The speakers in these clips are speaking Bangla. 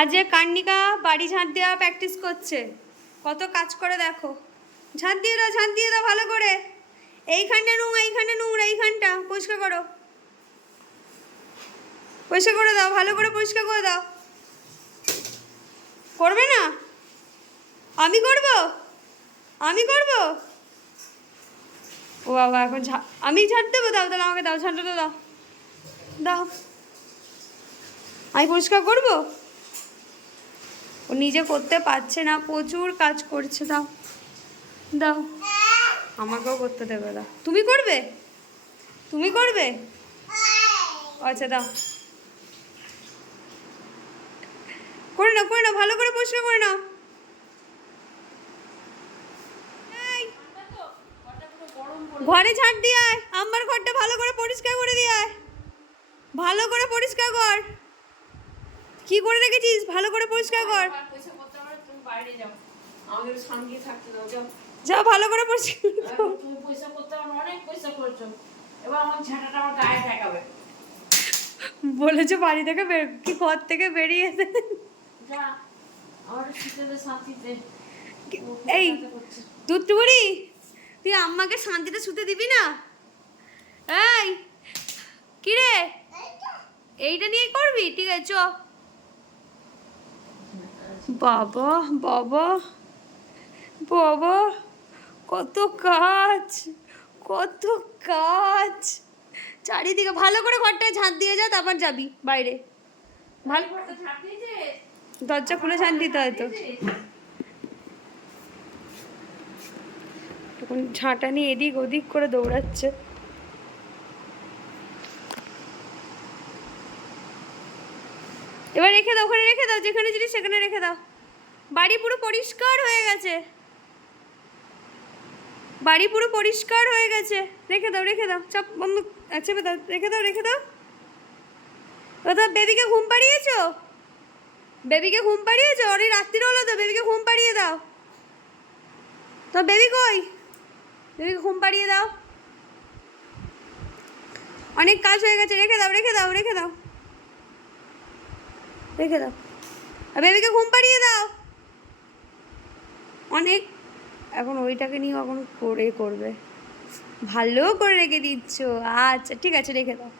আজ কার্নিকা বাড়ি ঝাঁট দেওয়া প্র্যাকটিস করছে। কত কাজ করে দেখো। ঝাঁট দিয়ে দাও, ঝাঁট দিয়ে দাও ভালো করে। এইখানটা নোংরা, এইখানটা নোংরা, এইখানটা পরিষ্কার করো, পরিষ্কার করে দাও, ভালো করে পরিষ্কার করে দাও। করবে না? আমি করব, আমি করব। ও বাবা, এখন আমি ঝাঁট দেবো? দাও তাহলে আমাকে দাও, ঝাঁটটা দাও, দাও। আমি পরিষ্কার করব? ও নিজে করতে পারছে না, প্রচুর কাজ করছে। দাও দাও, আমাকেও করতে দেবে। দাও, তুমি করবে, তুমি করবে। আচ্ছা দাও, করে নাও, করে নাও, ভালো করে পরিষ্কার করে নাও। ঘরে ঝাঁট দিয়ে আয়, আমার ঘরটা ভালো করে পরিষ্কার করে দিয়ে আয়। ভালো করে পরিষ্কার কর। কি করে রেখেছিস? ভালো করে পরিষ্কার কর। যাও ভালো করে পরিষ্কার করো। তুমি পয়সা করতে আমার অনেক পয়সা করেছো, এবার আমার ঝাঁটাটা আমার গায়ে ঠেকাবে। বলেছো বাড়ি থেকে কি ঘর থেকে বেরিয়ে এসে যা আমার শীতেতে শান্তিতে। এই দুধটুকুরি, তুই আম্মাকে শান্তিতে শুতে দিবি না? এই কি রে, এইটা নিয়ে করবি? ঠিক আছে চ। বাবা বাবা বাবা, কত কাজ, কত কাজ চারিদিকে। ভালো করে ঘরটায় ঝাঁট দিয়ে যা, তারপর যাবি বাইরে। ভালো দরজা খুলে ঝাঁট দিতে হয়তো। তখন ঝাঁটা নিয়ে এদিক ওদিক করে দৌড়াচ্ছে। এবার রেখে দাও, ওখানে রেখে দাও, যেখানে জিনিস সেখানে রেখে দাও। বাড়ি পুরো পরিষ্কার হয়ে গেছে, বাড়ি পুরো পরিষ্কার হয়ে গেছে। রেখে দাও, রেখে দাও, চাপ বন্ধ, চেপে দাও, রেখে দাও, রেখে দাও। তো বেবিকে ঘুম পাড়িয়েছো? বেবিকে ঘুম পাড়িয়েছো? অনেক রাত্রির হলো তো, বেবিকে ঘুম পাড়িয়ে দাও। তো বেবি কই? বেবিকে ঘুম পাড়িয়ে দাও। অনেক কাজ হয়ে গেছে, রেখে দাও, রেখে দাও, রেখে দাও, রেখে দাও। আর বেবিকে ঘুম পাড়িয়ে দাও। অনেক, এখন ওইটাকে নিয়ে এখন করে করবে। ভালো করে রেখে দিচ্ছ, আচ্ছা ঠিক আছে, রেখে দাও।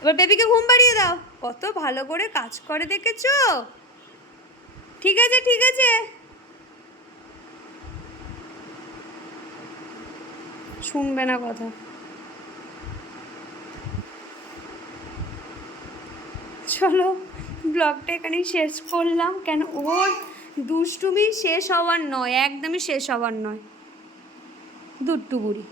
এবার বেবিকে ঘুম পাড়িয়ে দাও। কত ভালো করে কাজ করে দেখেছো? ঠিক আছে, ঠিক আছে। শুনবে না কথা। চলো, ব্লগটা এখানেই শেষ করলাম। কেন ওর দুষ্টুমি শেষ হওয়ার নয়, একদমই শেষ হওয়ার নয়। দুষ্টু বুড়ি।